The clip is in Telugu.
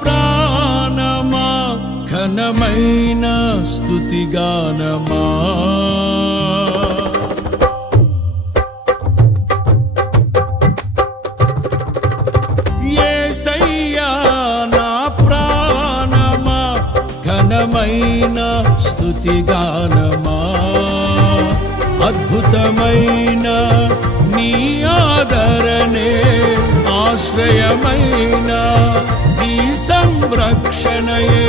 ప్రాణమా ఘనమైన స్తుతిగానమా. యేసయ్యా నా ప్రాణమా ఘనమైన స్తుతిగానమా. అద్భుతమైన నీ ఆదరణే ఆశ్రయమైన నీ సంరక్షణయే